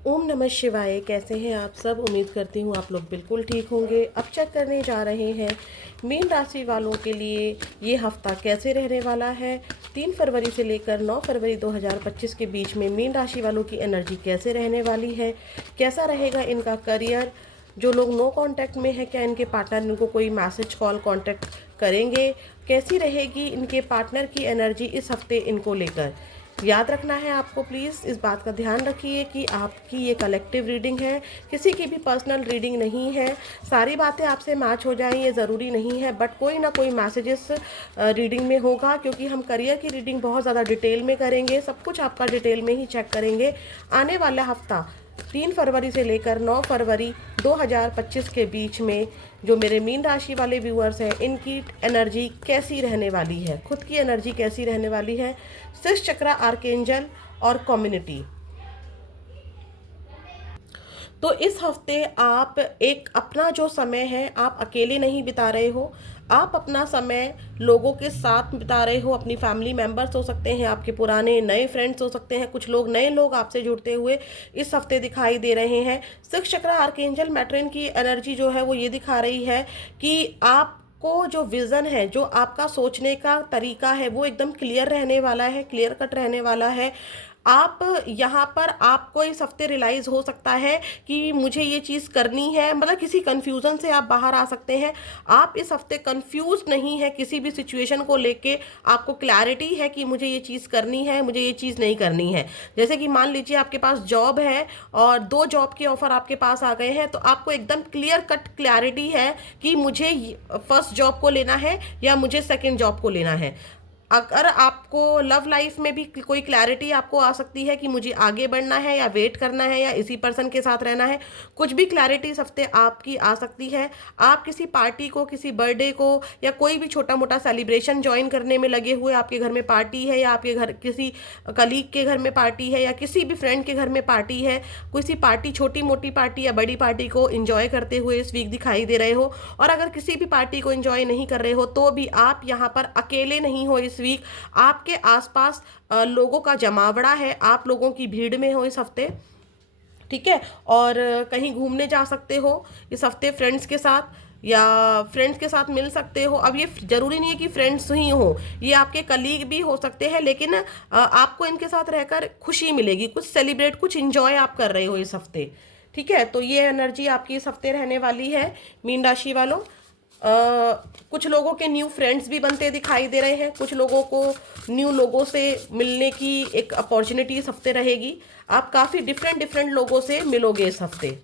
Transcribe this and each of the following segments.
ओम नमः शिवाय। कैसे हैं आप सब? उम्मीद करती हूँ आप लोग बिल्कुल ठीक होंगे। अब चेक करने जा रहे हैं मीन राशि वालों के लिए ये हफ्ता कैसे रहने वाला है। 3 फरवरी से लेकर 9 फरवरी 2025 के बीच में मीन राशि वालों की एनर्जी कैसे रहने वाली है, कैसा रहेगा इनका करियर। जो लोग नो कांटेक्ट में है, क्या इनके पार्टनर इनको कोई मैसेज कॉल कांटेक्ट करेंगे, कैसी रहेगी इनके पार्टनर की एनर्जी इस हफ्ते इनको लेकर। याद रखना है आपको, प्लीज़ इस बात का ध्यान रखिए कि आपकी ये कलेक्टिव रीडिंग है, किसी की भी पर्सनल रीडिंग नहीं है। सारी बातें आपसे मैच हो जाएं ये ज़रूरी नहीं है, बट कोई ना कोई मैसेजेस रीडिंग में होगा, क्योंकि हम करियर की रीडिंग बहुत ज़्यादा डिटेल में करेंगे। सब कुछ आपका डिटेल में ही चेक करेंगे। आने वाला हफ्ता 3 फरवरी से लेकर 9 फरवरी 2025 के बीच में जो मेरे मीन राशि वाले व्यूअर्स हैं, इनकी एनर्जी कैसी रहने वाली है, खुद की एनर्जी कैसी रहने वाली है। सिक्स चक्रा, आर्केंजल और कम्युनिटी। तो इस हफ्ते आप एक अपना जो समय है आप अकेले नहीं बिता रहे हो, आप अपना समय लोगों के साथ बिता रहे हो। अपनी फैमिली मेंबर्स हो सकते हैं, आपके पुराने नए फ्रेंड्स हो सकते हैं, कुछ लोग नए लोग आपसे जुड़ते हुए इस हफ्ते दिखाई दे रहे हैं। सिक्स चक्रा आर्केंजल मैट्रिन की एनर्जी जो है वो ये दिखा रही है कि आप को जो विज़न है, जो आपका सोचने का तरीका है, वो एकदम क्लियर रहने वाला है, क्लियर कट रहने वाला है। आप यहाँ पर आपको इस हफ्ते रियलाइज़ हो सकता है कि मुझे ये चीज़ करनी है, मतलब किसी कन्फ्यूज़न से आप बाहर आ सकते हैं। आप इस हफ्ते कन्फ्यूज नहीं है किसी भी सिचुएशन को लेके, आपको क्लैरिटी है कि मुझे ये चीज़ करनी है, मुझे ये चीज़ नहीं करनी है। जैसे कि मान लीजिए आपके पास जॉब है और 2 जॉब के ऑफर आपके पास आ गए हैं, तो आपको एकदम क्लियर कट क्लैरिटी है कि मुझे फर्स्ट जॉब को लेना है या मुझे सेकेंड जॉब को लेना है। अगर आपको लव लाइफ में भी कोई क्लैरिटी आपको आ सकती है कि मुझे आगे बढ़ना है या वेट करना है या इसी पर्सन के साथ रहना है, कुछ भी क्लैरिटी इस हफ्ते आपकी आ सकती है। आप किसी पार्टी को, किसी बर्थडे को या कोई भी छोटा मोटा सेलिब्रेशन ज्वाइन करने में लगे हुए, आपके घर में पार्टी है या आपके घर किसी कलीग के घर में पार्टी है या किसी भी फ्रेंड के घर में पार्टी है, किसी पार्टी, छोटी मोटी पार्टी या बड़ी पार्टी को एंजॉय करते हुए इस वीक दिखाई दे रहे हो। और अगर किसी भी पार्टी को एंजॉय नहीं कर रहे हो तो भी आप यहाँ पर अकेले नहीं हो इस वीक। आपके आसपास लोगों का जमावड़ा है, आप लोगों की भीड़ में हो इस हफ्ते, ठीक है। और कहीं घूमने जा सकते हो इस हफ्ते फ्रेंड्स के साथ, या फ्रेंड्स के साथ मिल सकते हो। अब ये जरूरी नहीं है कि फ्रेंड्स ही हो, ये आपके कलीग भी हो सकते हैं, लेकिन आपको इनके साथ रहकर खुशी मिलेगी, कुछ सेलिब्रेट, कुछ इंजॉय आप कर रहे हो इस हफ्ते, ठीक है। तो ये एनर्जी आपकी इस हफ्ते रहने वाली है मीन राशि वालों। कुछ लोगों के न्यू फ्रेंड्स भी बनते दिखाई दे रहे हैं, कुछ लोगों को न्यू लोगों से मिलने की एक अपॉर्चुनिटी इस हफ्ते रहेगी। आप काफ़ी डिफरेंट डिफरेंट लोगों से मिलोगे इस हफ्ते,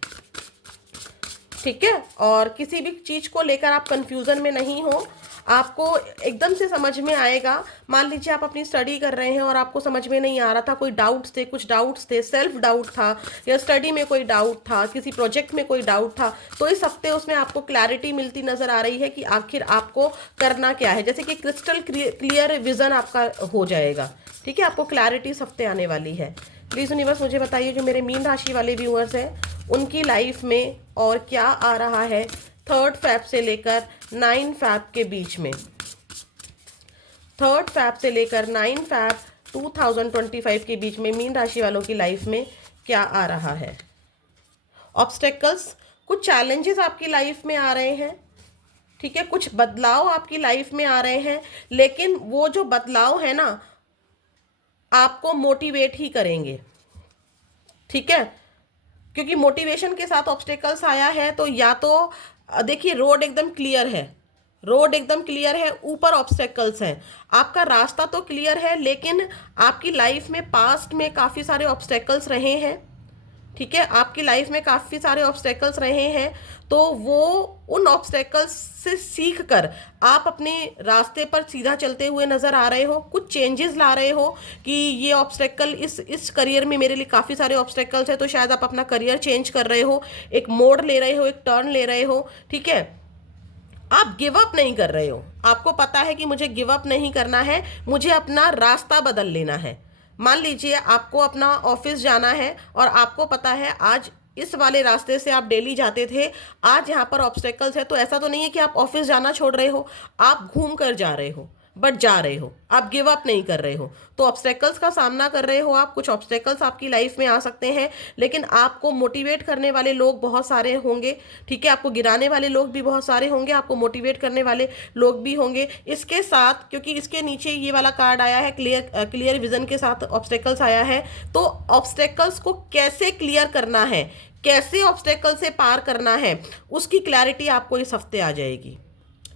ठीक है। और किसी भी चीज़ को लेकर आप कंफ्यूजन में नहीं हो, आपको एकदम से समझ में आएगा। मान लीजिए आप अपनी स्टडी कर रहे हैं और आपको समझ में नहीं आ रहा था, कोई डाउट्स थे, कुछ डाउट्स थे, सेल्फ डाउट था या स्टडी में कोई डाउट था, किसी प्रोजेक्ट में कोई डाउट था, तो इस हफ्ते उसमें आपको क्लैरिटी मिलती नजर आ रही है कि आखिर आपको करना क्या है। जैसे कि क्रिस्टल क्लियर विजन आपका हो जाएगा, ठीक है। आपको क्लैरिटी इस हफ्ते आने वाली है। प्लीज़ यूनिवर्स मुझे बताइए जो मेरे मीन राशि वाले व्यूअर्स हैं उनकी लाइफ में और क्या आ रहा है 3 फैब से लेकर 9 फैब के बीच में। 3 फैब से लेकर 9 फैब 2025 के बीच में मीन राशि वालों की लाइफ में क्या आ रहा है। ऑब्स्टेकल्स, कुछ चैलेंजेस आपकी लाइफ में आ रहे हैं, ठीक है। कुछ बदलाव आपकी लाइफ में आ रहे हैं, लेकिन वो जो बदलाव है ना आपको मोटिवेट ही करेंगे, ठीक है। क्योंकि मोटिवेशन के साथ ऑब्स्टेकल्स आया है, तो या तो देखिए रोड एकदम क्लियर है, रोड एकदम क्लियर है, ऊपर ऑब्स्टेकल्स हैं। आपका रास्ता तो क्लियर है, लेकिन आपकी लाइफ में पास्ट में काफ़ी सारे ऑब्स्टेकल्स रहे हैं, ठीक है। आपकी लाइफ में काफ़ी सारे ऑब्स्टेकल्स रहे हैं, तो वो उन ऑब्स्टेकल्स से सीख कर आप अपने रास्ते पर सीधा चलते हुए नज़र आ रहे हो। कुछ चेंजेस ला रहे हो कि ये ऑब्स्टेकल, इस करियर में मेरे लिए काफ़ी सारे ऑब्स्टेकल्स हैं, तो शायद आप अपना करियर चेंज कर रहे हो, एक मोड़ ले रहे हो, एक टर्न ले रहे हो, ठीक है। आप गिव अप नहीं कर रहे हो, आपको पता है कि मुझे गिव अप नहीं करना है, मुझे अपना रास्ता बदल लेना है। मान लीजिए आपको अपना ऑफिस जाना है और आपको पता है आज इस वाले रास्ते से आप डेली जाते थे, आज यहाँ पर ऑब्स्टेकल्स है, तो ऐसा तो नहीं है कि आप ऑफिस जाना छोड़ रहे हो, आप घूम कर जा रहे हो। बट जा रहे हो, आप गिव अप नहीं कर रहे हो। तो ऑब्स्टेकल्स का सामना कर रहे हो आप, कुछ ऑब्स्टेकल्स आपकी लाइफ में आ सकते हैं, लेकिन आपको मोटिवेट करने वाले लोग बहुत सारे होंगे, ठीक है। आपको गिराने वाले लोग भी बहुत सारे होंगे, आपको मोटिवेट करने वाले लोग भी होंगे। इसके साथ, क्योंकि इसके नीचे ये वाला कार्ड आया है क्लियर विजन के साथ ऑब्स्टेकल्स आया है, तो ऑब्स्टेकल्स को कैसे क्लियर करना है, कैसे ऑब्स्टेकल से पार करना है, उसकी क्लैरिटी आपको इस हफ्ते आ जाएगी,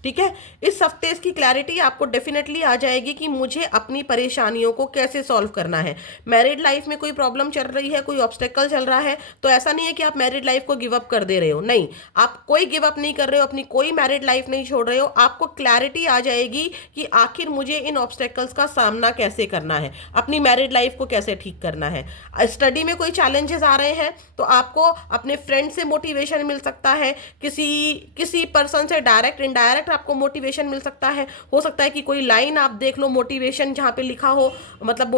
ठीक है। इस हफ्ते इसकी क्लैरिटी आपको डेफिनेटली आ जाएगी कि मुझे अपनी परेशानियों को कैसे सॉल्व करना है। मैरिड लाइफ में कोई प्रॉब्लम चल रही है, कोई ऑब्स्टेकल चल रहा है, तो ऐसा नहीं है कि आप मैरिड लाइफ को गिव अप कर दे रहे हो, नहीं, आप कोई गिव अप नहीं कर रहे हो, अपनी कोई मैरिड लाइफ नहीं छोड़ रहे हो। आपको क्लैरिटी आ जाएगी कि आखिर मुझे इन ऑब्स्टेकल्स का सामना कैसे करना है, अपनी मैरिड लाइफ को कैसे ठीक करना है। स्टडी में कोई चैलेंजेस आ रहे हैं तो आपको अपने फ्रेंड से मोटिवेशन मिल सकता है, किसी पर्सन से डायरेक्ट इनडायरेक्ट आपको मोटिवेशन मिल सकता है। हो सकता है कि कोई लाइन आप देख लो मोटिवेशन जहाँ पे लिखा हो, मतलब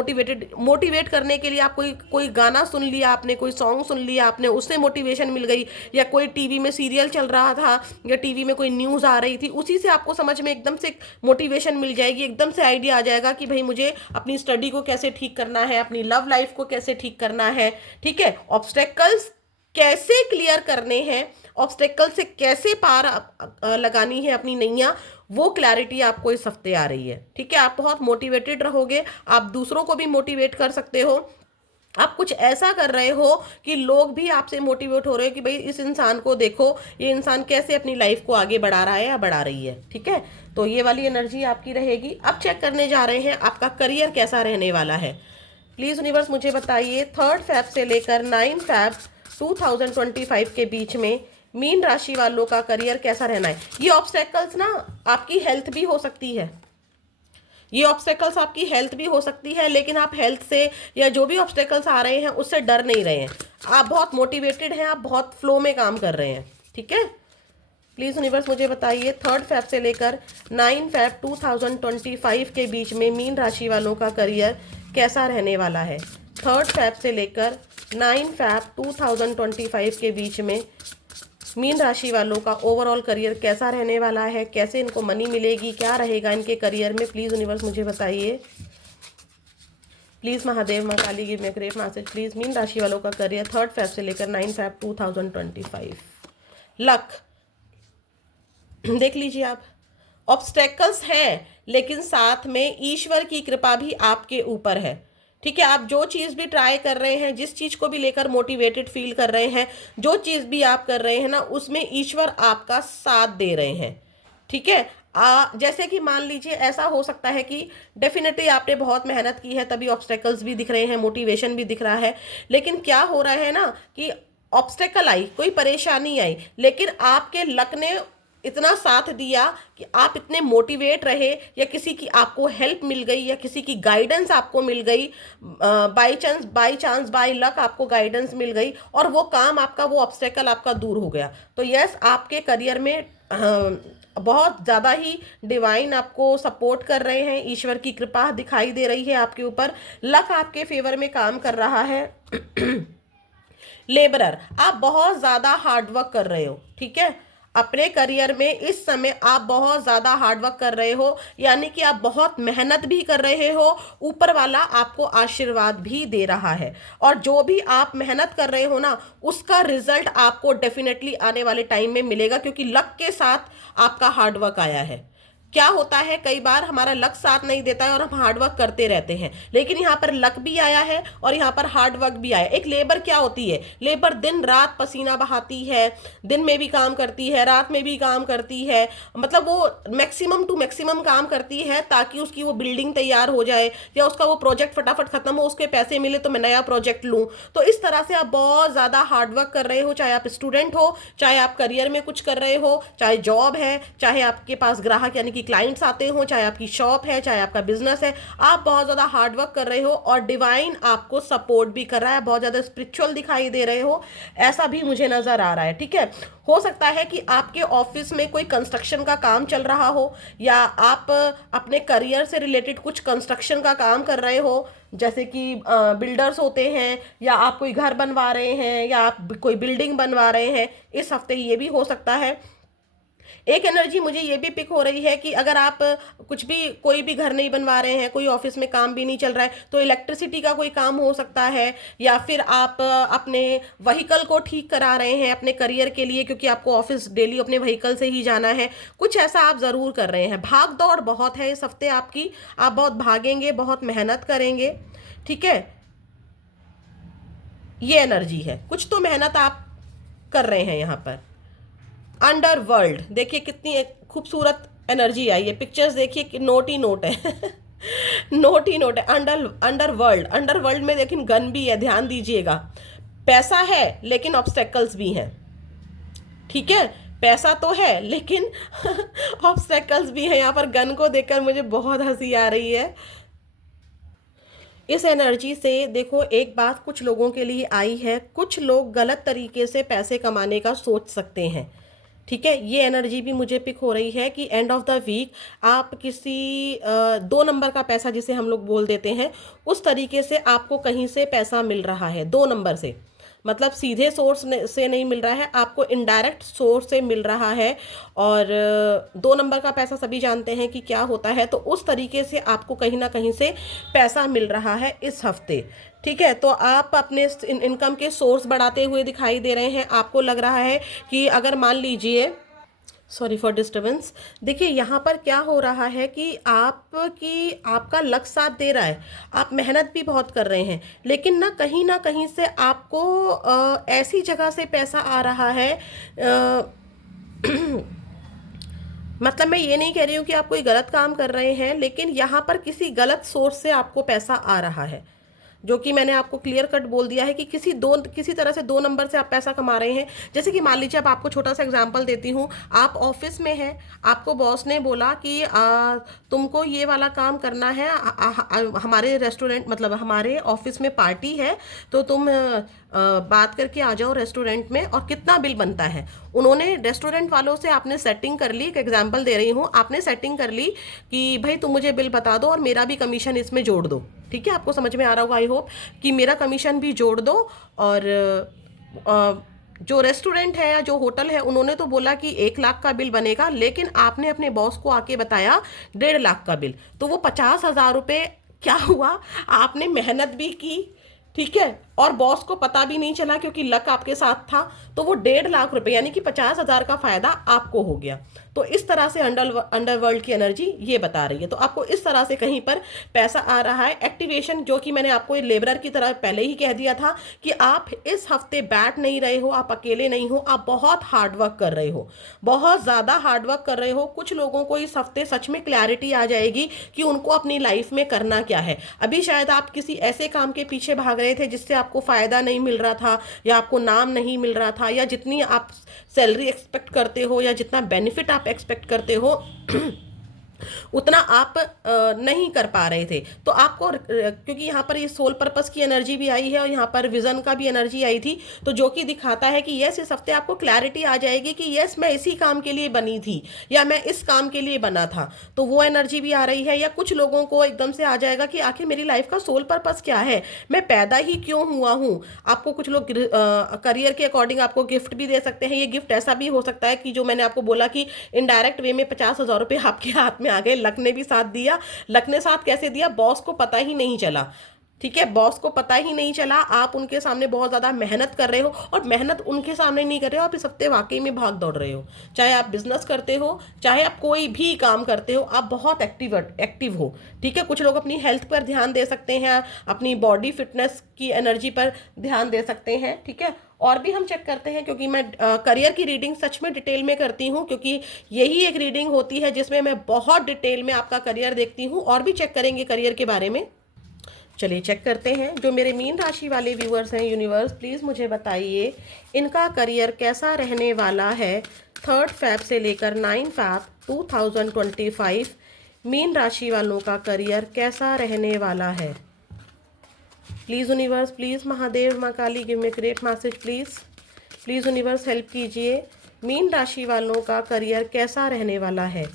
मोटिवेट करने के लिए आप कोई गाना सुन लिया आपने, कोई सॉन्ग सुन लिया आपने, उससे मोटिवेशन मिल गई, या कोई टीवी में सीरियल चल रहा था, या टीवी में कोई न्यूज़ आ रही थी, उसी से आपको समझ में एकदम से मोटिवेशन मिल जाएगी, एकदम से आइडिया आ जाएगा कि भाई मुझे अपनी स्टडी को कैसे ठीक करना है, अपनी लव लाइफ को कैसे ठीक करना है, ठीक है। ऑब्स्टेकल्स कैसे क्लियर करने हैं, ऑब्स्टेकल से कैसे पार लगानी है अपनी नैया, वो क्लैरिटी आपको इस हफ्ते आ रही है, ठीक है। आप बहुत मोटिवेटेड रहोगे, आप दूसरों को भी मोटिवेट कर सकते हो। आप कुछ ऐसा कर रहे हो कि लोग भी आपसे मोटिवेट हो रहे हो कि भाई इस इंसान को देखो, ये इंसान कैसे अपनी लाइफ को आगे बढ़ा रहा है या बढ़ा रही है, ठीक है। तो ये वाली एनर्जी आपकी रहेगी। अब चेक करने जा रहे हैं आपका करियर कैसा रहने वाला है। प्लीज यूनिवर्स मुझे बताइए 3 फेब से लेकर 9 फेब 2025 के बीच में मीन राशि वालों का करियर कैसा रहना है। ये ऑब्स्टेकल्स ना आपकी हेल्थ भी हो सकती है, ये ऑब्स्टेकल्स आपकी हेल्थ भी हो सकती है, लेकिन आप हेल्थ से या जो भी ऑब्स्टेकल्स आ रहे हैं उससे डर नहीं रहे हैं, आप बहुत मोटिवेटेड हैं, आप बहुत फ्लो में काम कर रहे हैं, ठीक है। प्लीज यूनिवर्स मुझे बताइए 3 फेब से लेकर 9 फेब 2025 के बीच में मीन राशि वालों का करियर कैसा रहने वाला है। 3 फेब से लेकर 9 फेब 2025 के बीच में मीन राशि वालों का ओवरऑल करियर कैसा रहने वाला है, कैसे इनको मनी मिलेगी, क्या रहेगा इनके करियर में। प्लीज़ यूनिवर्स मुझे बताइए। प्लीज़ महादेव माँ Kali give me a great message please. मीन राशि वालों का करियर 3 फेब से लेकर 9 फेब 2025। लक देख लीजिए आप, ऑब्स्टेकल्स हैं लेकिन साथ में ईश्वर की कृपा भी आपके ऊपर है, ठीक है। आप जो चीज़ भी ट्राई कर रहे हैं, जिस चीज़ को भी लेकर मोटिवेटेड फील कर रहे हैं, जो चीज़ भी आप कर रहे हैं ना, उसमें ईश्वर आपका साथ दे रहे हैं, ठीक है। जैसे कि मान लीजिए ऐसा हो सकता है कि डेफिनेटली आपने बहुत मेहनत की है, तभी ऑब्स्टेकल्स भी दिख रहे हैं, मोटिवेशन भी दिख रहा है, लेकिन क्या हो रहा है ना कि ऑब्स्टेकल आई, कोई परेशानी आई, लेकिन आपके लक ने इतना साथ दिया कि आप इतने मोटिवेट रहे, या किसी की आपको हेल्प मिल गई, या किसी की गाइडेंस आपको मिल गई, बाई चांस बाय लक आपको गाइडेंस मिल गई, और वो काम आपका, वो ऑब्स्टेकल आपका दूर हो गया। तो यस, आपके करियर में बहुत ज़्यादा ही डिवाइन आपको सपोर्ट कर रहे हैं, ईश्वर की कृपा दिखाई दे रही है आपके ऊपर, लक आपके फेवर में काम कर रहा है। लेबरर, आप बहुत ज़्यादा हार्डवर्क कर रहे हो, ठीक है। अपने करियर में इस समय आप बहुत ज़्यादा हार्डवर्क कर रहे हो, यानी कि आप बहुत मेहनत भी कर रहे हो, ऊपर वाला आपको आशीर्वाद भी दे रहा है, और जो भी आप मेहनत कर रहे हो ना, उसका रिजल्ट आपको डेफिनेटली आने वाले टाइम में मिलेगा, क्योंकि लक के साथ आपका हार्डवर्क आया है। क्या होता है, कई बार हमारा लक साथ नहीं देता है और हम हार्डवर्क करते रहते हैं, लेकिन यहाँ पर लक भी आया है और यहाँ पर हार्डवर्क भी आया। एक लेबर क्या होती है, लेबर दिन रात पसीना बहाती है, दिन में भी काम करती है, रात में भी काम करती है, मतलब वो मैक्सिमम टू मैक्सिमम काम करती है ताकि उसकी वो बिल्डिंग तैयार हो जाए, या उसका वो प्रोजेक्ट फटाफट खत्म हो, उसके पैसे मिले तो मैं नया प्रोजेक्ट लूँ। तो इस तरह से आप बहुत ज़्यादा हार्डवर्क कर रहे हो, चाहे आप स्टूडेंट हो, चाहे आप करियर में कुछ कर रहे हो, चाहे जॉब है, चाहे आपके पास ग्राहक यानी कि क्लाइंट्स आते हो, चाहे आपकी शॉप है, चाहे आपका बिजनेस है, आप बहुत ज़्यादा हार्डवर्क कर रहे हो और डिवाइन आपको सपोर्ट भी कर रहा है, बहुत ज़्यादा स्पिरिचुअल दिखाई दे रहे हो, ऐसा भी मुझे नज़र आ रहा है, ठीक है। हो सकता है कि आपके ऑफिस में कोई कंस्ट्रक्शन का काम चल रहा हो, या आप अपने करियर से रिलेटेड कुछ कंस्ट्रक्शन का काम कर रहे हो, जैसे कि बिल्डर्स होते हैं, या आप कोई घर बनवा रहे हैं, या आप कोई बिल्डिंग बनवा रहे हैं, इस हफ्ते ये भी हो सकता है। एक एनर्जी मुझे ये भी पिक हो रही है कि अगर आप कुछ भी कोई भी घर नहीं बनवा रहे हैं, कोई ऑफिस में काम भी नहीं चल रहा है, तो इलेक्ट्रिसिटी का कोई काम हो सकता है, या फिर आप अपने व्हीकल को ठीक करा रहे हैं अपने करियर के लिए, क्योंकि आपको ऑफिस डेली अपने व्हीकल से ही जाना है। कुछ ऐसा आप ज़रूर कर रहे हैं। भाग दौड़ बहुत है इस हफ्ते आपकी, आप बहुत भागेंगे, बहुत मेहनत करेंगे, ठीक है, ये एनर्जी है। कुछ तो मेहनत आप कर रहे हैं यहाँ पर। अंडरवर्ल्ड देखिए कितनी एक खूबसूरत एनर्जी आई है। पिक्चर्स देखिए कि नोट ही नोट है नोट ही नोट है। अंडरवर्ल्ड, अंडरवर्ल्ड में लेकिन गन भी है, ध्यान दीजिएगा। पैसा है लेकिन ऑब्स्टेकल्स भी हैं, ठीक है, पैसा तो है लेकिन ऑब्स्टेकल्स भी हैं। यहाँ पर गन को देखकर मुझे बहुत हंसी आ रही है। इस एनर्जी से देखो एक बात कुछ लोगों के लिए आई है, कुछ लोग गलत तरीके से पैसे कमाने का सोच सकते हैं, ठीक है। ये एनर्जी भी मुझे पिक हो रही है कि एंड ऑफ द वीक आप किसी 2 नंबर का पैसा जिसे हम लोग बोल देते हैं, उस तरीके से आपको कहीं से पैसा मिल रहा है 2 नंबर से, मतलब सीधे सोर्स से नहीं मिल रहा है, आपको इनडायरेक्ट सोर्स से मिल रहा है। और 2 नंबर का पैसा सभी जानते हैं कि क्या होता है, तो उस तरीके से आपको कहीं ना कहीं से पैसा मिल रहा है इस हफ्ते, ठीक है। तो आप अपने इनकम के सोर्स बढ़ाते हुए दिखाई दे रहे हैं। आपको लग रहा है कि अगर मान लीजिए, सॉरी फॉर डिस्टर्बेंस, देखिए यहाँ पर क्या हो रहा है कि आपका लक साथ दे रहा है, आप मेहनत भी बहुत कर रहे हैं, लेकिन ना कहीं से आपको ऐसी जगह से पैसा आ रहा है मतलब मैं ये नहीं कह रही हूँ कि आप कोई गलत काम कर रहे हैं, लेकिन यहाँ पर किसी गलत सोर्स से आपको पैसा आ रहा है, जो कि मैंने आपको क्लियर कट बोल दिया है कि किसी तरह से 2 नंबर से आप पैसा कमा रहे हैं। जैसे कि मान लीजिए, अब आपको छोटा सा एग्जांपल देती हूँ, आप ऑफिस में हैं, आपको बॉस ने बोला कि तुमको ये वाला काम करना है, हमारे रेस्टोरेंट मतलब हमारे ऑफिस में पार्टी है, तो तुम बात करके आ जाओ रेस्टोरेंट में, और कितना बिल बनता है। उन्होंने रेस्टोरेंट वालों से आपने सेटिंग कर ली, एक एग्जांपल दे रही हूँ, आपने सेटिंग कर ली कि भाई तुम मुझे बिल बता दो और मेरा भी कमीशन इसमें जोड़ दो, ठीक है। आपको समझ में आ रहा होगा आई होप, कि मेरा कमीशन भी जोड़ दो। और जो रेस्टोरेंट है या जो होटल है, उन्होंने तो बोला कि 1 लाख का बिल बनेगा, लेकिन आपने अपने बॉस को आके बताया 1.5 लाख का बिल, तो वो 50,000 रुपये क्या हुआ, आपने मेहनत भी की, ठीक है, और बॉस को पता भी नहीं चला क्योंकि लक आपके साथ था, तो वो 1.5 लाख रुपए यानी कि 50,000 का फायदा आपको हो गया। तो इस तरह से अंडरवर्ल्ड की एनर्जी ये बता रही है। तो आपको इस तरह से कहीं पर पैसा आ रहा है। एक्टिवेशन, जो कि मैंने आपको लेबरर की तरह पहले ही कह दिया था कि आप इस हफ्ते बैठ नहीं रहे हो, आप अकेले नहीं हो, आप बहुत हार्डवर्क कर रहे हो, बहुत ज़्यादा हार्डवर्क कर रहे हो। कुछ लोगों को इस हफ्ते सच में क्लैरिटी आ जाएगी कि उनको अपनी लाइफ में करना क्या है। अभी शायद आप किसी ऐसे काम के पीछे भाग रहे थे जिससे आपको फ़ायदा नहीं मिल रहा था, या आपको नाम नहीं मिल रहा था, या जितनी आप सैलरी एक्सपेक्ट करते हो या जितना बेनिफिट आप एक्सपेक्ट करते हो उतना आप नहीं कर पा रहे थे। तो आपको क्योंकि यहाँ पर ये सोल पर्पस की एनर्जी भी आई है और यहाँ पर विजन का भी एनर्जी आई थी, तो जो कि दिखाता है कि यस, इस हफ्ते आपको क्लैरिटी आ जाएगी कि यस, मैं इसी काम के लिए बनी थी या मैं इस काम के लिए बना था। तो वो एनर्जी भी आ रही है। या कुछ लोगों को एकदम से आ जाएगा कि आखिर मेरी लाइफ का सोल पर्पस क्या है, मैं पैदा ही क्यों हुआ हूँ। आपको कुछ लोग करियर के अकॉर्डिंग आपको गिफ्ट भी दे सकते हैं। ये गिफ्ट ऐसा भी हो सकता है कि जो मैंने आपको बोला कि इनडायरेक्ट वे में 50,000 रुपये आपके हाथ में आ गए। लक ने भी साथ दिया। लक ने साथ कैसे दिया, बॉस को पता ही नहीं चला, ठीक है, बॉस को पता ही नहीं चला। आप उनके सामने बहुत ज़्यादा मेहनत कर रहे हो, और मेहनत उनके सामने नहीं कर रहे हो, आप इस हफ्ते वाकई में भाग दौड़ रहे हो। चाहे आप बिजनेस करते हो, चाहे आप कोई भी काम करते हो, आप बहुत एक्टिव हो, ठीक है। कुछ लोग अपनी हेल्थ पर ध्यान दे सकते हैं, अपनी बॉडी फिटनेस की एनर्जी पर ध्यान दे सकते हैं, ठीक है। और भी हम चेक करते हैं, क्योंकि मैं करियर की रीडिंग सच में डिटेल में करती हूँ, क्योंकि यही एक रीडिंग होती है जिसमें मैं बहुत डिटेल में आपका करियर देखती हूँ। और भी चेक करेंगे करियर के बारे में। चलिए चेक करते हैं। जो मेरे मीन राशि वाले व्यूअर्स हैं, यूनिवर्स प्लीज़ मुझे बताइए इनका करियर कैसा रहने वाला है 3 फेब से लेकर 9 फेब 2025। मीन राशि वालों का करियर कैसा रहने वाला है। प्लीज़ यूनिवर्स, प्लीज़ महादेव, माँ Kali, give me great message please. Please universe help कीजिए। मीन राशि वालों का करियर कैसा रहने वाला है।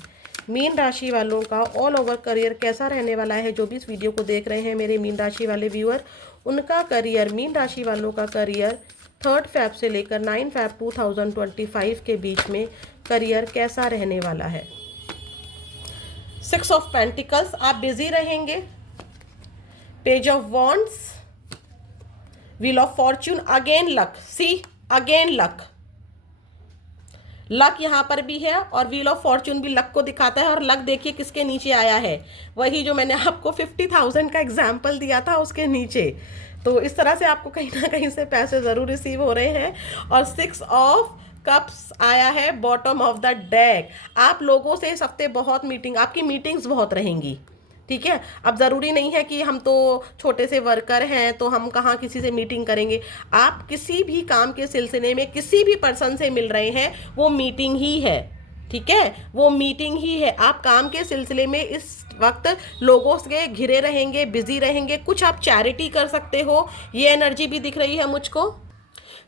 मीन राशि वालों का ऑल ओवर करियर कैसा रहने वाला है। जो भी इस वीडियो को देख रहे हैं मेरे मीन राशि वाले व्यूअर, उनका करियर, मीन राशि वालों का करियर 3 फैब से लेकर 9 फैब 2025 के बीच में करियर कैसा रहने वाला है। 6 ऑफ पेंटिकल्स, आप बिजी रहेंगे। Page of wands, wheel of fortune, again luck, see again luck, luck यहाँ पर भी है और व्हील ऑफ फॉर्च्यून भी लक को दिखाता है। और लक देखिए किसके नीचे आया है, वही जो मैंने आपको 50,000 का एग्जाम्पल दिया था उसके नीचे। तो इस तरह से आपको कहीं ना कहीं से पैसे ज़रूर रिसीव हो रहे हैं। और 6 ऑफ कप्स आया है बॉटम ऑफ द डेक। आप लोगों से इस हफ्ते बहुत आपकी मीटिंग्स बहुत रहेंगी, ठीक है। अब ज़रूरी नहीं है कि हम तो छोटे से वर्कर हैं तो हम कहाँ किसी से मीटिंग करेंगे। आप किसी भी काम के सिलसिले में किसी भी पर्सन से मिल रहे हैं, वो मीटिंग ही है, ठीक है, वो मीटिंग ही है। आप काम के सिलसिले में इस वक्त लोगों से घिरे रहेंगे, बिजी रहेंगे। कुछ आप चैरिटी कर सकते हो, ये एनर्जी भी दिख रही है मुझको।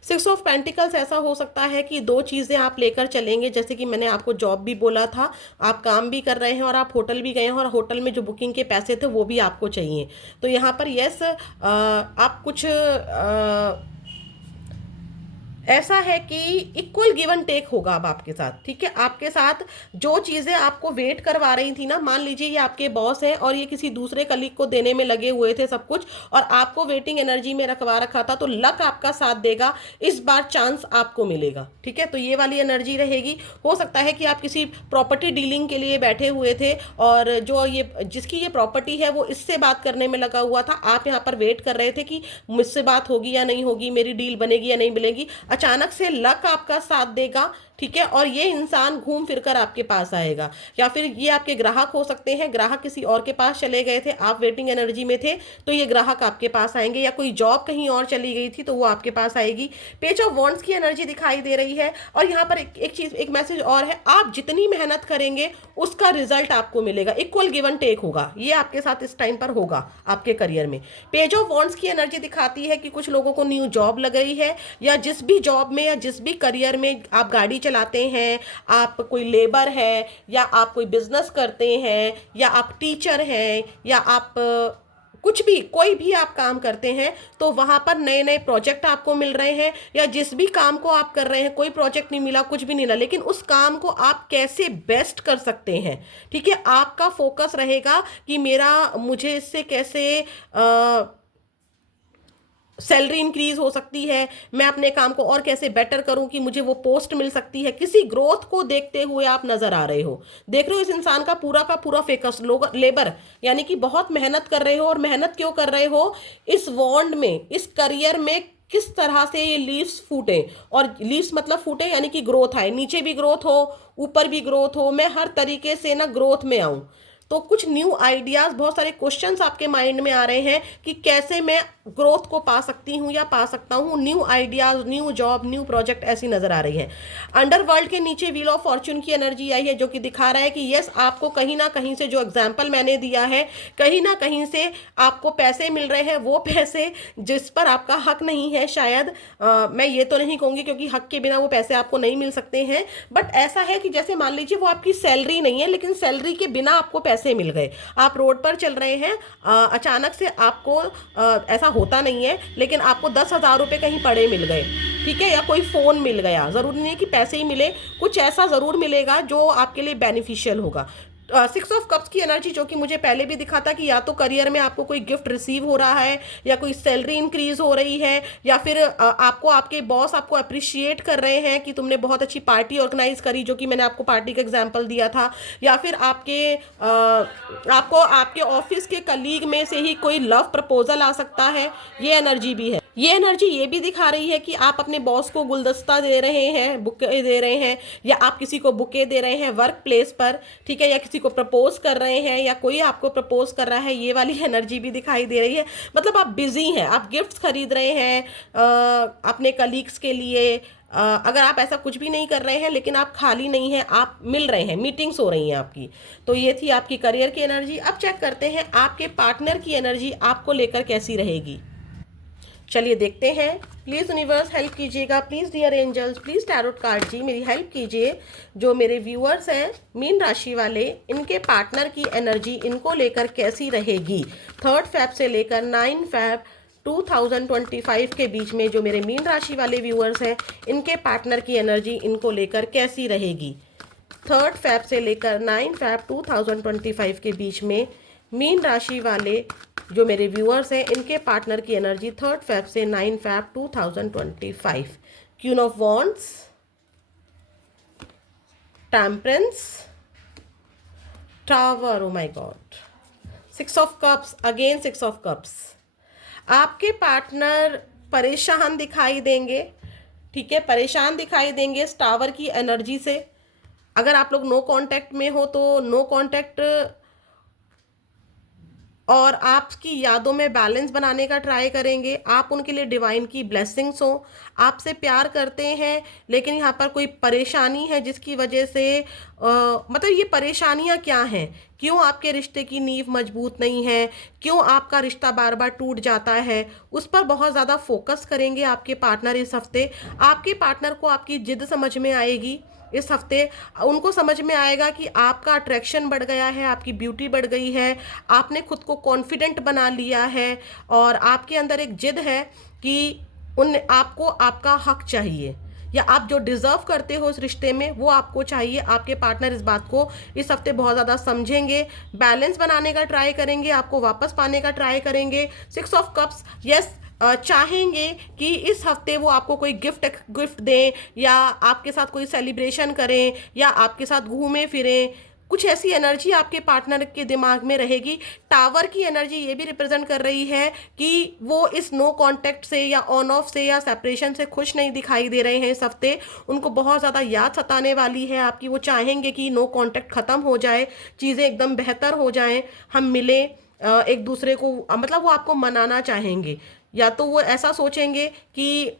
6 ऑफ पेंटिकल्स ऐसा हो सकता है कि 2 चीज़ें आप लेकर चलेंगे, जैसे कि मैंने आपको जॉब भी बोला था, आप काम भी कर रहे हैं और आप होटल भी गए हैं और होटल में जो बुकिंग के पैसे थे वो भी आपको चाहिए। तो यहाँ पर यस, आप कुछ ऐसा है कि इक्वल गिव एंड टेक होगा अब आपके साथ, ठीक है। आपके साथ जो चीज़ें आपको वेट करवा रही थी ना, मान लीजिए ये आपके बॉस हैं और ये किसी दूसरे कलीग को देने में लगे हुए थे सब कुछ, और आपको वेटिंग एनर्जी में रखवा रखा था, तो लक आपका साथ देगा, इस बार चांस आपको मिलेगा, ठीक है। तो ये वाली एनर्जी रहेगी। हो सकता है कि आप किसी प्रॉपर्टी डीलिंग के लिए बैठे हुए थे और जो ये जिसकी ये प्रॉपर्टी है वो इससे बात करने में लगा हुआ था, आप यहाँ पर वेट कर रहे थे कि मुझसे बात होगी या नहीं होगी, मेरी डील बनेगी या नहीं मिलेगी। अचानक से लक आपका साथ देगा, ठीक है, और ये इंसान घूम फिर कर आपके पास आएगा। या फिर ये आपके ग्राहक हो सकते हैं, ग्राहक किसी और के पास चले गए थे, आप वेटिंग एनर्जी में थे, तो ये ग्राहक आपके पास आएंगे। या कोई जॉब कहीं और चली गई थी तो वो आपके पास आएगी। पेज ऑफ वॉन्ड्स की एनर्जी दिखाई दे रही है। और यहाँ पर एक चीज, एक मैसेज और है, आप जितनी मेहनत करेंगे उसका रिजल्ट आपको मिलेगा, इक्वल गिव एंड टेक होगा, ये आपके साथ इस टाइम पर होगा आपके करियर में। पेज ऑफ वॉन्ड्स की एनर्जी दिखाती है कि कुछ लोगों को न्यू जॉब लग रही है, या जिस भी जॉब में या जिस भी करियर में आप गाड़ी चलाते हैं, आप कोई लेबर है, या आप कोई बिजनेस करते हैं, या आप टीचर हैं, या आप कुछ भी कोई भी आप काम करते हैं, तो वहाँ पर नए नए प्रोजेक्ट आपको मिल रहे हैं। या जिस भी काम को आप कर रहे हैं, कोई प्रोजेक्ट नहीं मिला, कुछ भी नहीं मिला, लेकिन उस काम को आप कैसे बेस्ट कर सकते हैं, ठीक है। आपका फोकस रहेगा कि मुझे इससे कैसे सैलरी इंक्रीज हो सकती है, मैं अपने काम को और कैसे बेटर करूं कि मुझे वो पोस्ट मिल सकती है। किसी ग्रोथ को देखते हुए आप नजर आ रहे हो, देख रहे हो इस इंसान का पूरा फोकस लेबर, यानी कि बहुत मेहनत कर रहे हो। और मेहनत क्यों कर रहे हो, इस वॉन्ड में, इस करियर में किस तरह से ये लीव्स फूटे, और लीव्स मतलब फूटे यानी कि ग्रोथ आए, नीचे भी ग्रोथ हो, ऊपर भी ग्रोथ हो, मैं हर तरीके से ना ग्रोथ में आऊं। तो कुछ न्यू आइडियाज, बहुत सारे क्वेश्चंस आपके माइंड में आ रहे हैं कि कैसे मैं ग्रोथ को पा सकती हूँ या पा सकता हूँ। New ideas, new job, new project ऐसी नजर आ रही है। अंडरवर्ल्ड के नीचे व्हील ऑफ फॉर्च्यून की एनर्जी आई है, जो कि दिखा रहा है कि यस, आपको कहीं ना कहीं से, जो एग्जाम्पल मैंने दिया है, कहीं ना कहीं से आपको पैसे मिल रहे हैं, वो पैसे जिस पर आपका हक नहीं है शायद, मैं ये तो नहीं कहूँगी क्योंकि हक के बिना वो पैसे आपको नहीं मिल सकते हैं, बट ऐसा है कि जैसे मान लीजिए वो आपकी सैलरी नहीं है, लेकिन सैलरी के बिना आपको पैसे मिल गए। आप रोड पर चल रहे हैं, अचानक से आपको ऐसा होता नहीं है, लेकिन आपको 10,000 रुपये कहीं पड़े मिल गए, ठीक है, या कोई फ़ोन मिल गया। ज़रूरी नहीं है कि पैसे ही मिले, कुछ ऐसा ज़रूर मिलेगा जो आपके लिए बेनिफिशियल होगा। 6 ऑफ कप्स की एनर्जी, जो कि मुझे पहले भी दिखा था कि या तो करियर में आपको कोई गिफ्ट रिसीव हो रहा है, या कोई सैलरी इंक्रीज हो रही है, या फिर आपको आपके बॉस आपको अप्रिशिएट कर रहे हैं कि तुमने बहुत अच्छी पार्टी ऑर्गेनाइज करी, जो कि मैंने आपको पार्टी का एग्जांपल दिया था, या फिर आपको आपके ऑफिस के कलीग में से ही कोई लव प्रपोजल आ सकता है, ये एनर्जी भी है। ये एनर्जी ये भी दिखा रही है कि आप अपने बॉस को गुलदस्ता दे रहे हैं, बुके दे रहे हैं, या आप किसी को बुके दे रहे हैं वर्क प्लेस पर, ठीक है, या किसी को प्रपोज कर रहे हैं, या कोई आपको प्रपोज कर रहा है, ये वाली एनर्जी भी दिखाई दे रही है। मतलब आप बिजी हैं, आप गिफ्ट्स खरीद रहे हैं अपने कलीग्स के लिए। अगर आप ऐसा कुछ भी नहीं कर रहे हैं, लेकिन आप खाली नहीं हैं, आप मिल रहे हैं, मीटिंग्स हो रही हैं आपकी। तो ये थी आपकी करियर की एनर्जी। अब चेक करते हैं आपके पार्टनर की एनर्जी आपको लेकर कैसी रहेगी। चलिए देखते हैं। प्लीज़ यूनिवर्स हेल्प कीजिएगा, please dear angels, please tarot card ji मेरी हेल्प कीजिए। जो मेरे व्यूअर्स हैं मीन राशि वाले, इनके पार्टनर की एनर्जी इनको लेकर कैसी रहेगी 3 फैब से लेकर 9 फैब 2025 के बीच में जो मेरे मीन राशि वाले व्यूअर्स हैं, इनके पार्टनर की एनर्जी इनको लेकर कैसी रहेगी। 3 फेब से लेकर 9 फेब 2025 के बीच में मीन राशि वाले जो मेरे व्यूअर्स हैं, इनके पार्टनर की एनर्जी 3 फेब से 9 Feb 2025। Queen of wands, temperance, tower, oh my God, 6 of cups, again 6 of cups. आपके पार्टनर परेशान दिखाई देंगे, ठीक है, परेशान दिखाई देंगे इस टावर की एनर्जी से। अगर आप लोग नो कांटेक्ट में हो तो नो कांटेक्ट और आपकी यादों में बैलेंस बनाने का ट्राई करेंगे। आप उनके लिए डिवाइन की ब्लेसिंग्स हो, आपसे प्यार करते हैं, लेकिन यहाँ पर कोई परेशानी है जिसकी वजह से मतलब ये परेशानियाँ क्या हैं, क्यों आपके रिश्ते की नींव मजबूत नहीं है, क्यों आपका रिश्ता बार बार टूट जाता है, उस पर बहुत ज़्यादा फोकस करेंगे आपके पार्टनर इस हफ्ते। आपके पार्टनर को आपकी जिद समझ में आएगी इस हफ्ते। उनको समझ में आएगा कि आपका अट्रैक्शन बढ़ गया है, आपकी ब्यूटी बढ़ गई है, आपने खुद को कॉन्फिडेंट बना लिया है और आपके अंदर एक जिद है कि आपको आपका हक चाहिए या आप जो डिज़र्व करते हो इस रिश्ते में वो आपको चाहिए। आपके पार्टनर इस बात को इस हफ्ते बहुत ज़्यादा समझेंगे, बैलेंस बनाने का ट्राई करेंगे, आपको वापस पाने का ट्राई करेंगे। 6 ऑफ कप्स, यस, चाहेंगे कि इस हफ्ते वो आपको कोई गिफ्ट दें या आपके साथ कोई सेलिब्रेशन करें या आपके साथ घूमें फिरें। कुछ ऐसी एनर्जी आपके पार्टनर के दिमाग में रहेगी। टावर की एनर्जी ये भी रिप्रेजेंट कर रही है कि वो इस नो कांटेक्ट से या ऑन ऑफ से या सेपरेशन से खुश नहीं दिखाई दे रहे हैं इस हफ्ते। उनको बहुत ज़्यादा याद सताने वाली है आपकी। वो चाहेंगे कि नो कांटेक्ट ख़त्म हो जाए, चीज़ें एकदम बेहतर हो जाएं, हम मिलें एक दूसरे को, मतलब वो आपको मनाना चाहेंगे। या तो वो ऐसा सोचेंगे कि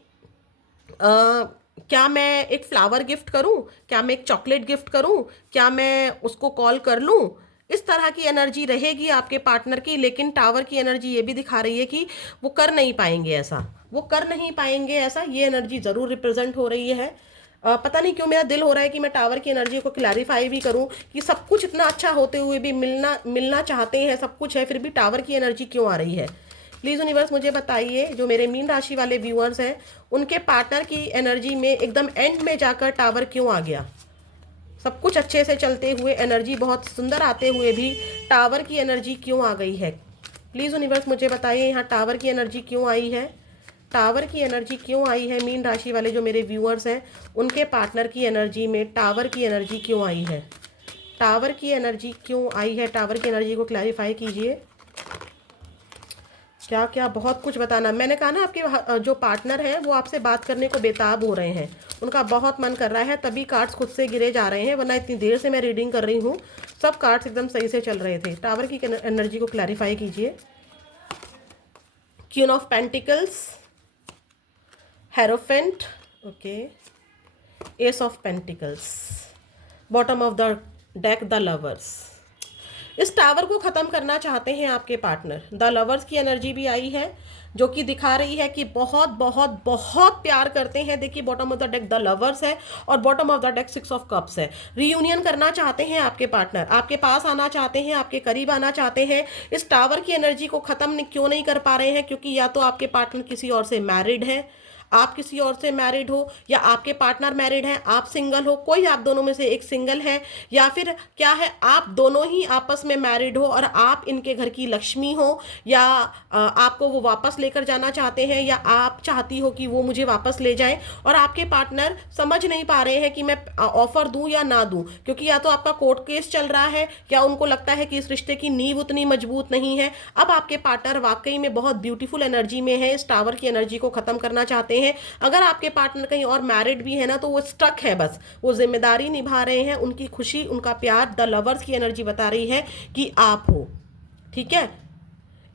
क्या मैं एक फ्लावर गिफ्ट करूं, क्या मैं एक चॉकलेट गिफ्ट करूं, क्या मैं उसको कॉल कर लूं। इस तरह की एनर्जी रहेगी आपके पार्टनर की। लेकिन टावर की एनर्जी ये भी दिखा रही है कि वो कर नहीं पाएंगे ऐसा, वो कर नहीं पाएंगे ऐसा, ये एनर्जी ज़रूर रिप्रेजेंट हो रही है। पता नहीं क्यों मेरा दिल हो रहा है कि मैं टावर की एनर्जी को क्लैरिफाई भी करूं कि सब कुछ इतना अच्छा होते हुए भी मिलना चाहते हैं, सब कुछ है, फिर भी टावर की एनर्जी क्यों आ रही है। प्लीज़ यूनिवर्स मुझे बताइए, जो मेरे मीन राशि वाले व्यूअर्स हैं उनके पार्टनर की एनर्जी में एकदम एंड में जाकर टावर क्यों आ गया। सब कुछ अच्छे से चलते हुए, एनर्जी बहुत सुंदर आते हुए भी टावर की एनर्जी क्यों आ गई है। प्लीज़ यूनिवर्स मुझे बताइए यहाँ टावर की एनर्जी क्यों आई है, टावर की एनर्जी क्यों आई है। मीन राशि वाले जो मेरे व्यूअर्स हैं उनके पार्टनर की एनर्जी में टावर की एनर्जी क्यों आई है, टावर की एनर्जी क्यों आई है। टावर की एनर्जी को क्लैरिफाई कीजिए। क्या क्या बहुत कुछ बताना। मैंने कहा ना आपके जो पार्टनर हैं वो आपसे बात करने को बेताब हो रहे हैं, उनका बहुत मन कर रहा है, तभी कार्ड्स खुद से गिरे जा रहे हैं, वरना इतनी देर से मैं रीडिंग कर रही हूँ सब कार्ड्स एकदम सही से चल रहे थे। टावर की एनर्जी को क्लैरिफाई कीजिए। Queen of pentacles, hierophant, okay, S of pentacles, bottom of the deck the lovers. इस टावर को ख़त्म करना चाहते हैं आपके पार्टनर। द लवर्स की एनर्जी भी आई है जो कि दिखा रही है कि बहुत बहुत बहुत प्यार करते हैं। देखिए bottom of the deck the lovers है और bottom of the deck 6 of cups है। रीयूनियन करना चाहते हैं आपके पार्टनर, आपके पास आना चाहते हैं, आपके करीब आना चाहते हैं। इस टावर की एनर्जी को ख़त्म क्यों नहीं कर पा रहे हैं, क्योंकि या तो आपके पार्टनर किसी और से मैरिड है, आप किसी और से मैरिड हो, या आपके पार्टनर मैरिड हैं, आप सिंगल हो, कोई आप दोनों में से एक सिंगल है, या फिर क्या है आप दोनों ही आपस में मैरिड हो और आप इनके घर की लक्ष्मी हो, या आपको वो वापस लेकर जाना चाहते हैं, या आप चाहती हो कि वो मुझे वापस ले जाएं और आपके पार्टनर समझ नहीं पा रहे हैं कि मैं ऑफर दूं या ना दूं, क्योंकि या तो आपका कोर्ट केस चल रहा है या उनको लगता है कि इस रिश्ते की नींव उतनी मजबूत नहीं है। अब आपके पार्टनर वाकई में बहुत ब्यूटीफुल एनर्जी में है, इस टावर की एनर्जी को खत्म करना चाहते हैं। अगर आपके पार्टनर कहीं और मैरिड भी है ना तो वो स्टक है, बस वो जिम्मेदारी निभा रहे हैं, उनकी खुशी उनका प्यार द लवर्स की एनर्जी बता रही है कि आप हो, ठीक है।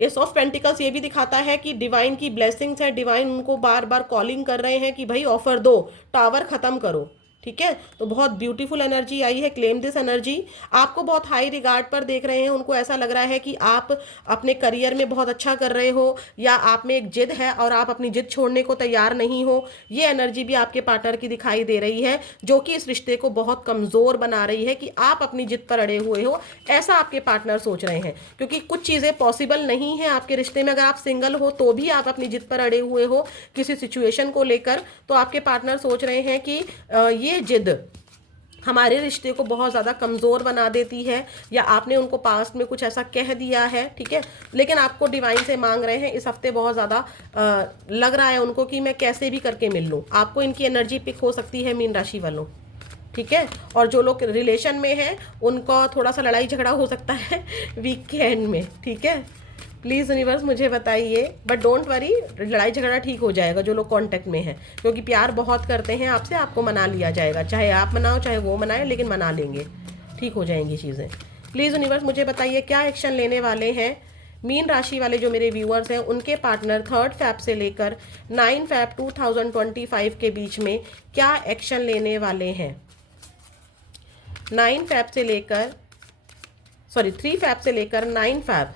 एस ऑफ पेंटिकल्स ये भी दिखाता है कि डिवाइन की ब्लेसिंग्स है, डिवाइन उनको बार बार कॉलिंग कर रहे हैं कि भाई ऑफर दो, टावर खत्म करो, ठीक है। तो बहुत ब्यूटीफुल एनर्जी आई है, क्लेम दिस एनर्जी। आपको बहुत हाई रिगार्ड पर देख रहे हैं, उनको ऐसा लग रहा है कि आप अपने करियर में बहुत अच्छा कर रहे हो, या आप में एक जिद है और आप अपनी जिद छोड़ने को तैयार नहीं हो। ये एनर्जी भी आपके पार्टनर की दिखाई दे रही है, जो कि इस रिश्ते को बहुत कमज़ोर बना रही है कि आप अपनी जिद पर अड़े हुए हो, ऐसा आपके पार्टनर सोच रहे हैं। क्योंकि कुछ चीज़ें पॉसिबल नहीं है आपके रिश्ते में। अगर आप सिंगल हो तो भी आप अपनी जिद पर अड़े हुए हो किसी सिचुएशन को लेकर, तो आपके पार्टनर सोच रहे हैं कि ये जिद हमारे रिश्ते को बहुत ज़्यादा कमज़ोर बना देती है, या आपने उनको पास्ट में कुछ ऐसा कह दिया है, ठीक है। लेकिन आपको डिवाइन से मांग रहे हैं इस हफ्ते, बहुत ज़्यादा लग रहा है उनको कि मैं कैसे भी करके मिल लूँ। आपको इनकी एनर्जी पिक हो सकती है मीन राशि वालों, ठीक है। और जो लोग रिलेशन में हैं उनका थोड़ा सा लड़ाई झगड़ा हो सकता है वीकेंड में, ठीक है। प्लीज़ यूनिवर्स मुझे बताइए, बट डोंट वरी, लड़ाई झगड़ा ठीक हो जाएगा जो लोग कांटेक्ट में हैं, क्योंकि प्यार बहुत करते हैं आपसे, आपको मना लिया जाएगा। चाहे आप मनाओ चाहे वो मनाए, लेकिन मना लेंगे, ठीक हो जाएंगी चीज़ें। प्लीज़ यूनिवर्स मुझे बताइए क्या एक्शन लेने वाले हैं मीन राशि वाले जो मेरे व्यूअर्स हैं, उनके पार्टनर 3 फैब से लेकर 9 फैब 2025 के बीच में क्या एक्शन लेने वाले हैं। 9 फैब से लेकर 3 फैब से लेकर 9 फैब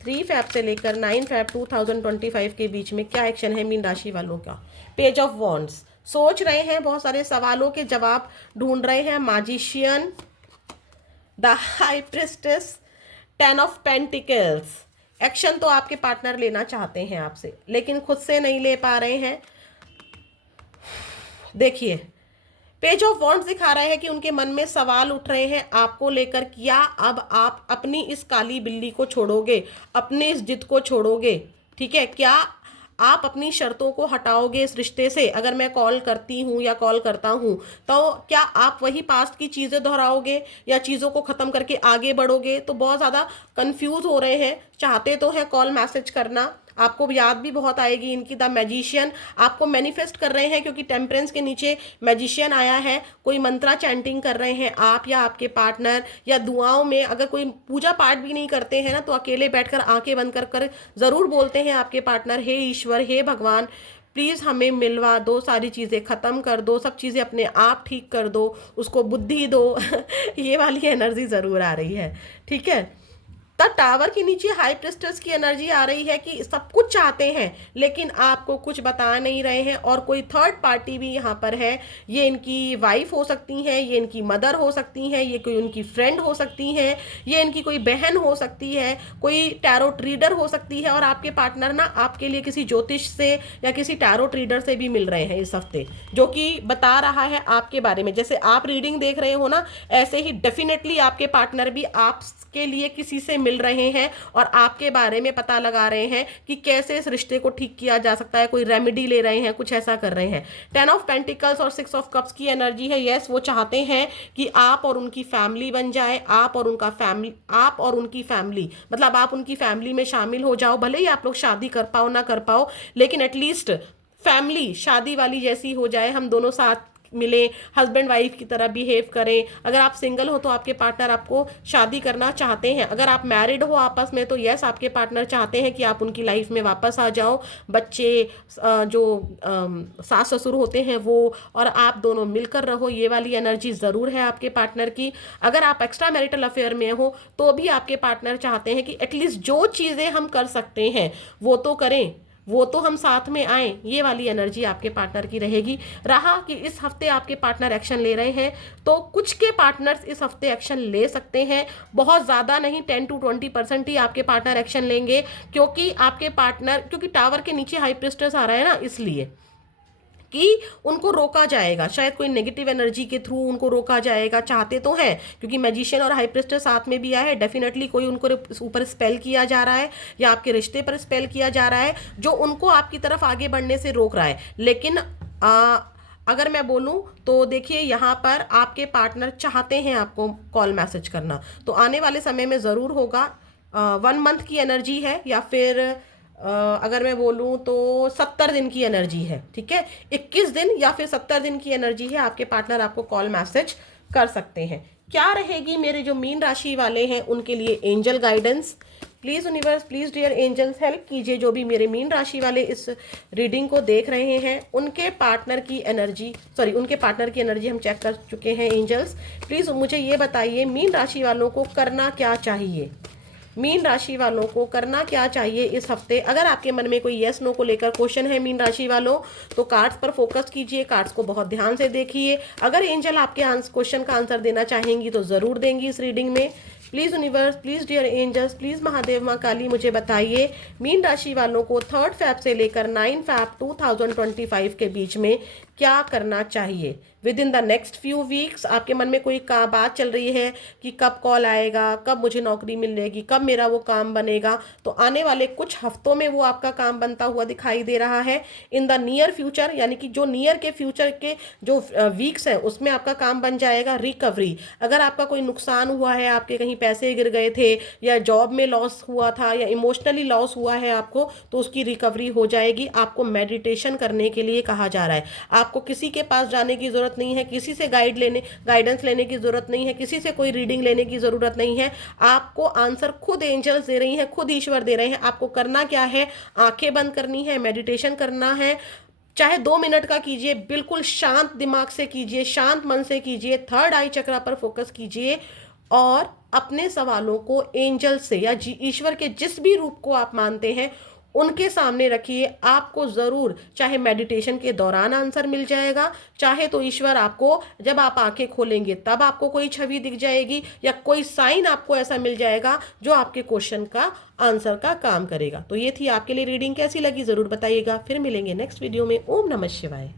3 फैब से लेकर 9 फैब 2025 के बीच में क्या एक्शन है मीन राशि वालों का। पेज ऑफ वॉन्ड्स, सोच रहे हैं, बहुत सारे सवालों के जवाब ढूंढ रहे हैं। Magician, the high priestess, 10 of pentacles. Action तो आपके पार्टनर लेना चाहते हैं आपसे, लेकिन खुद से नहीं ले पा रहे हैं। देखिए, पेज ऑफ वॉन्ड्स दिखा रहा है कि उनके मन में सवाल उठ रहे हैं आपको लेकर। क्या अब आप अपनी इस काली बिल्ली को छोड़ोगे, अपनी इस जिद को छोड़ोगे, ठीक है। क्या आप अपनी शर्तों को हटाओगे इस रिश्ते से। अगर मैं कॉल करती हूँ या कॉल करता हूँ तो क्या आप वही पास्ट की चीज़ें दोहराओगे या चीज़ों को ख़त्म करके आगे बढ़ोगे। तो बहुत ज़्यादा कंफ्यूज हो रहे हैं, चाहते तो हैं कॉल मैसेज करना, आपको याद भी बहुत आएगी इनकी। द मैजिशियन आपको मैनिफेस्ट कर रहे हैं, क्योंकि टेम्परेंस के नीचे मैजिशियन आया है। कोई मंत्रा चैंटिंग कर रहे हैं आप या आपके पार्टनर, या दुआओं में, अगर कोई पूजा पाठ भी नहीं करते हैं ना, तो अकेले बैठकर आंखें बंद कर ज़रूर बोलते हैं आपके पार्टनर, हे ईश्वर, हे भगवान, प्लीज़ हमें मिलवा दो, सारी चीज़ें ख़त्म कर दो, सब चीज़ें अपने आप ठीक कर दो, उसको बुद्धि दो ये वाली एनर्जी ज़रूर आ रही है, ठीक है। द टावर के नीचे हाई प्रिस्टेस की एनर्जी आ रही है कि सब कुछ चाहते हैं लेकिन आपको कुछ बता नहीं रहे हैं, और कोई थर्ड पार्टी भी यहाँ पर है। ये इनकी वाइफ हो सकती है, ये इनकी मदर हो सकती है, ये कोई उनकी फ्रेंड हो सकती है, ये इनकी कोई बहन हो सकती है, कोई टैरोट रीडर हो सकती है। और आपके पार्टनर ना आपके लिए किसी ज्योतिष से या किसी टैरोट रीडर से भी मिल रहे हैं इस हफ्ते, जो कि बता रहा है आपके बारे में। जैसे आप रीडिंग देख रहे हो ना, ऐसे ही डेफिनेटली आपके पार्टनर भी आपके लिए किसी से मिल रहे हैं और आपके बारे में पता लगा रहे हैं कि कैसे इस रिश्ते को ठीक किया जा सकता है। कोई रेमेडी ले रहे हैं, कुछ ऐसा कर रहे हैं। 10 ऑफ पेंटिकल्स और 6 ऑफ कप्स की एनर्जी है। यस, वो चाहते हैं कि आप और उनकी फैमिली बन जाए, आप और उनकी फैमिली, मतलब आप उनकी फैमिली में शामिल हो जाओ। भले ही आप लोग शादी कर पाओ ना कर पाओ, लेकिन एटलीस्ट फैमिली शादी वाली जैसी हो जाए, हम दोनों साथ मिले, हस्बैंड वाइफ की तरह बिहेव करें। अगर आप सिंगल हो तो आपके पार्टनर आपको शादी करना चाहते हैं। अगर आप मैरिड हो आपस में तो यस, आपके पार्टनर चाहते हैं कि आप उनकी लाइफ में वापस आ जाओ। बच्चे, जो सास ससुर होते हैं वो, और आप दोनों मिलकर रहो, ये वाली एनर्जी ज़रूर है आपके पार्टनर की। अगर आप एक्स्ट्रा मैरिटल अफेयर में हो तो भी आपके पार्टनर चाहते हैं कि एटलीस्ट जो चीज़ें हम कर सकते हैं वो तो करें, वो तो हम साथ में आए। ये वाली एनर्जी आपके पार्टनर की रहेगी। रहा कि इस हफ्ते आपके पार्टनर एक्शन ले रहे हैं, तो कुछ के पार्टनर्स इस हफ्ते एक्शन ले सकते हैं, बहुत ज़्यादा नहीं, 10 to 20% ही आपके पार्टनर एक्शन लेंगे। क्योंकि टावर के नीचे हाई प्रिस्टेस आ रहा है ना, इसलिए कि उनको रोका जाएगा, शायद कोई नेगेटिव एनर्जी के थ्रू उनको रोका जाएगा। चाहते तो हैं, क्योंकि मैजिशियन और हाई प्रिस्टेस साथ में भी आया है। डेफिनेटली कोई उनको ऊपर स्पेल किया जा रहा है या आपके रिश्ते पर स्पेल किया जा रहा है, जो उनको आपकी तरफ आगे बढ़ने से रोक रहा है। लेकिन अगर मैं बोलूं तो देखिए, यहाँ पर आपके पार्टनर चाहते हैं आपको कॉल मैसेज करना, तो आने वाले समय में ज़रूर होगा। 1 मंथ की एनर्जी है, या फिर अगर मैं बोलूँ तो 70 दिन की एनर्जी है, ठीक है। 21 दिन या फिर 70 दिन की एनर्जी है, आपके पार्टनर आपको कॉल मैसेज कर सकते हैं। क्या रहेगी मेरे जो मीन राशि वाले हैं उनके लिए angel guidance, please universe, please dear angels help कीजिए जो भी मेरे मीन राशि वाले इस रीडिंग को देख रहे हैं, उनके पार्टनर की एनर्जी हम चेक कर चुके हैं एंजल्स। प्लीज़ मुझे ये बताइए मीन राशि वालों को करना क्या चाहिए, मीन राशि वालों को करना क्या चाहिए इस हफ्ते। अगर आपके मन में कोई यस नो को लेकर क्वेश्चन है मीन राशि वालों, तो कार्ड्स पर फोकस कीजिए, कार्ड्स को बहुत ध्यान से देखिए। अगर एंजल आपके क्वेश्चन का आंसर देना चाहेंगी तो ज़रूर देंगी इस रीडिंग में। Please universe, please dear angels, please Mahadev माँ काली मुझे बताइए मीन राशि वालों को 3 फैब से लेकर 9 फैब 2025 के बीच में क्या करना चाहिए। With in the next few weeks आपके मन में कोई का बात चल रही है कि कब कॉल आएगा, कब मुझे नौकरी मिलेगी, कब मेरा वो काम बनेगा, तो आने वाले कुछ हफ्तों में वो आपका काम बनता हुआ दिखाई दे रहा है। इन द नियर फ्यूचर, यानी कि जो नियर के फ्यूचर के जो वीक्स हैं उसमें आपका काम बन जाएगा। रिकवरी, अगर आपका कोई नुकसान हुआ है, आपके कहीं पैसे गिर गए थे या जॉब में लॉस हुआ था या इमोशनली लॉस हुआ है आपको, तो उसकी रिकवरी हो जाएगी। आपको मेडिटेशन करने के लिए कहा जा रहा है। आपको किसी के पास जाने की ज़रूरत नहीं है, किसी से गाइडेंस लेने की ज़रूरत नहीं है, किसी से कोई रीडिंग लेने की ज़रूरत नहीं है। आपको आंसर खुद एंजल्स दे रही हैं, खुद ईश्वर दे रहे हैं। आपको करना क्या है, आंखें बंद करनी है, मेडिटेशन करना है, चाहे 2 मिनट का कीजिए, बिल्कुल शांत दिमाग से कीजिए, शांत मन से कीजिए, थर्ड आई चक्रा पर फोकस कीजिए और अपने सवालों को एंजल से या ईश्वर के जिस भी रूप को आप मानते हैं उनके सामने रखिए। आपको ज़रूर, चाहे मेडिटेशन के दौरान आंसर मिल जाएगा, चाहे तो ईश्वर आपको जब आप आंखें खोलेंगे तब आपको कोई छवि दिख जाएगी या कोई साइन आपको ऐसा मिल जाएगा जो आपके क्वेश्चन का आंसर का काम करेगा। तो ये थी आपके लिए रीडिंग, कैसी लगी ज़रूर बताइएगा। फिर मिलेंगे नेक्स्ट वीडियो में। ओम नमः शिवाय।